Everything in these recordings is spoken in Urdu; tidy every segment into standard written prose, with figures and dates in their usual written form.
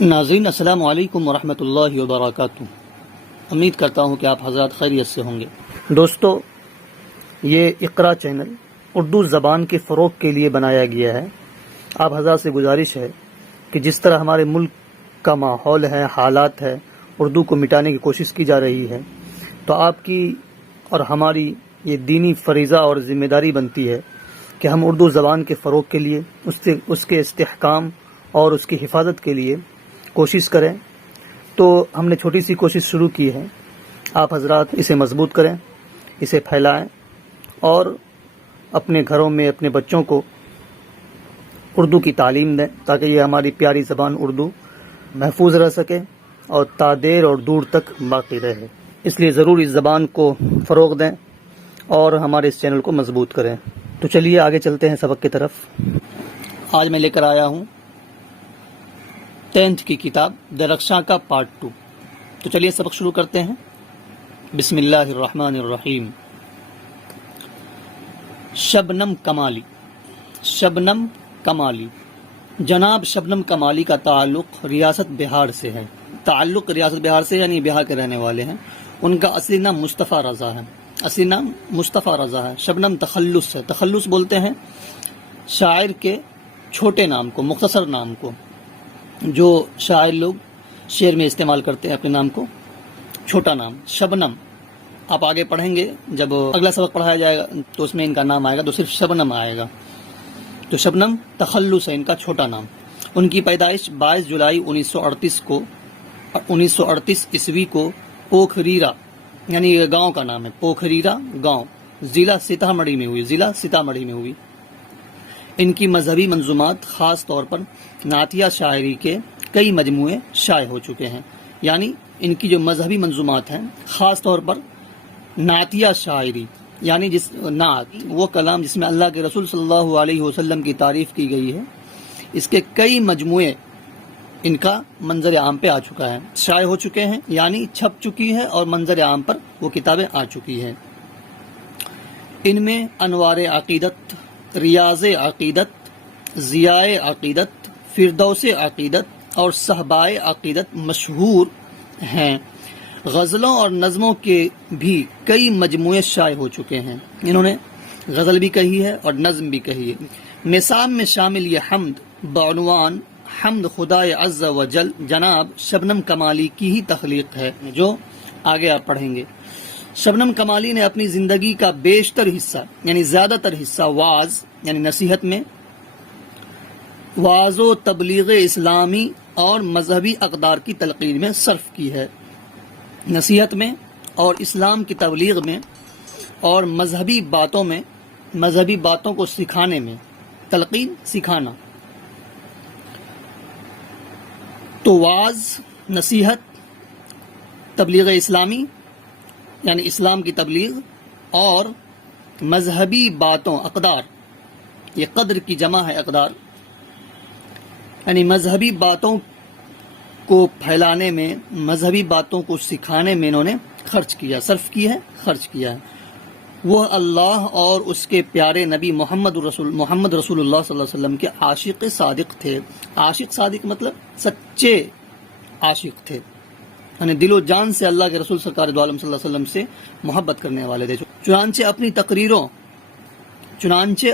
ناظرین السلام علیکم ورحمۃ اللہ وبرکاتہ۔ امید کرتا ہوں کہ آپ حضرات خیریت سے ہوں گے۔ دوستو، یہ اقرا چینل اردو زبان کے فروغ کے لیے بنایا گیا ہے۔ آپ حضرات سے گزارش ہے کہ جس طرح ہمارے ملک کا ماحول ہے، حالات ہے، اردو کو مٹانے کی کوشش کی جا رہی ہے، تو آپ کی اور ہماری یہ دینی فریضہ اور ذمہ داری بنتی ہے کہ ہم اردو زبان کے فروغ کے لیے، اس کے استحکام اور اس کی حفاظت کے لیے کوشش کریں۔ تو ہم نے چھوٹی سی کوشش شروع کی ہے، آپ حضرات اسے مضبوط کریں، اسے پھیلائیں اور اپنے گھروں میں اپنے بچوں کو اردو کی تعلیم دیں تاکہ یہ ہماری پیاری زبان اردو محفوظ رہ سکے اور تا دیر اور دور تک باقی رہے۔ اس لیے ضرور اس زبان کو فروغ دیں اور ہمارے اس چینل کو مضبوط کریں۔ تو چلیے آگے چلتے ہیں سبق کی طرف۔ آج میں لے کر آیا ہوں 10th کی کتاب درخشاں کا پارٹ 2۔ تو چلیے سبق شروع کرتے ہیں۔ بسم اللہ الرحمن الرحیم۔ شبنم کمالی۔ شبنم کمالی، جناب شبنم کمالی کا تعلق ریاست بہار سے ہے۔ تعلق ریاست بہار سے یعنی بہار کے رہنے والے ہیں۔ ان کا اصلی نام مصطفیٰ رضا ہے۔ اصلی نام مصطفیٰ رضا ہے۔ شبنم تخلص ہے۔ تخلص بولتے ہیں شاعر کے چھوٹے نام کو، مختصر نام کو، جو شاعر لوگ شعر میں استعمال کرتے ہیں اپنے نام کو، چھوٹا نام شبنم۔ آپ آگے پڑھیں گے، جب اگلا سبق پڑھایا جائے گا تو اس میں ان کا نام آئے گا تو صرف شبنم آئے گا۔ تو شبنم تخلص ہے ان کا چھوٹا نام۔ ان کی پیدائش 22 جولائی 1938 عیسوی کو پوکھریرا، یعنی یہ گاؤں کا نام ہے، پوکھریرا گاؤں، ضلع سیتامڑھی میں ہوئی۔ ضلع سیتامڑھی میں ہوئی۔ ان کی مذہبی منظومات خاص طور پر نعتیہ شاعری کے کئی مجموعے شائع ہو چکے ہیں۔ یعنی ان کی جو مذہبی منظومات ہیں، خاص طور پر نعتیہ شاعری، یعنی جس نعت، وہ کلام جس میں اللہ کے رسول صلی اللہ علیہ وسلم کی تعریف کی گئی ہے، اس کے کئی مجموعے ان کا منظر عام پہ آ چکا ہے، شائع ہو چکے ہیں، یعنی چھپ چکی ہے اور منظر عام پر وہ کتابیں آ چکی ہیں۔ ان میں انوار عقیدت، ریاض عقیدت، ضیاء عقیدت، فردوس عقیدت اور صحبائے عقیدت مشہور ہیں۔ غزلوں اور نظموں کے بھی کئی مجموعے شائع ہو چکے ہیں۔ انہوں نے غزل بھی کہی ہے اور نظم بھی کہی ہے۔ نصاب میں شامل یہ حمد بعنوان حمد خدائے عز و جل جناب شبنم کمالی کی ہی تخلیق ہے، جو آگے آپ پڑھیں گے۔ شبنم کمالی نے اپنی زندگی کا بیشتر حصہ، یعنی زیادہ تر حصہ واعظ یعنی نصیحت میں، واعظ و تبلیغ اسلامی اور مذہبی اقدار کی تلقین میں صرف کی ہے۔ نصیحت میں اور اسلام کی تبلیغ میں اور مذہبی باتوں میں، مذہبی باتوں کو سکھانے میں، تلقین سکھانا۔ تو واعظ، نصیحت، تبلیغ اسلامی یعنی اسلام کی تبلیغ اور مذہبی باتوں، اقدار، یہ قدر کی جمع ہے اقدار، یعنی مذہبی باتوں کو پھیلانے میں، مذہبی باتوں کو سکھانے میں انہوں نے خرچ کیا، صرف کی ہے، خرچ کیا ہے۔ وہ اللہ اور اس کے پیارے نبی محمد رسول اللہ صلی اللہ علیہ وسلم کے عاشق صادق تھے۔ عاشق صادق مطلب سچے عاشق تھے، یعنی دل و جان سے اللہ کے رسول سرکار دو عالم صلی اللہ علیہ وسلم سے محبت کرنے والے تھے۔ چنانچہ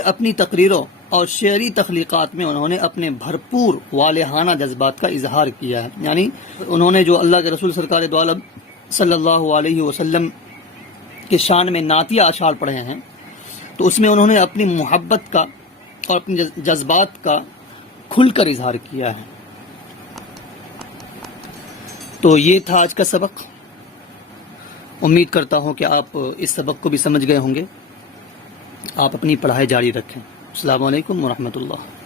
اپنی تقریروں اور شعری تخلیقات میں انہوں نے اپنے بھرپور والہانہ جذبات کا اظہار کیا ہے۔ یعنی انہوں نے جو اللہ کے رسول سرکار دو عالم صلی اللہ علیہ وسلم کے شان میں نعتیہ اشعار پڑھے ہیں، تو اس میں انہوں نے اپنی محبت کا اور اپنے جذبات کا کھل کر اظہار کیا ہے۔ تو یہ تھا آج کا سبق۔ امید کرتا ہوں کہ آپ اس سبق کو بھی سمجھ گئے ہوں گے۔ آپ اپنی پڑھائی جاری رکھیں۔ السلام علیکم ورحمۃ اللہ۔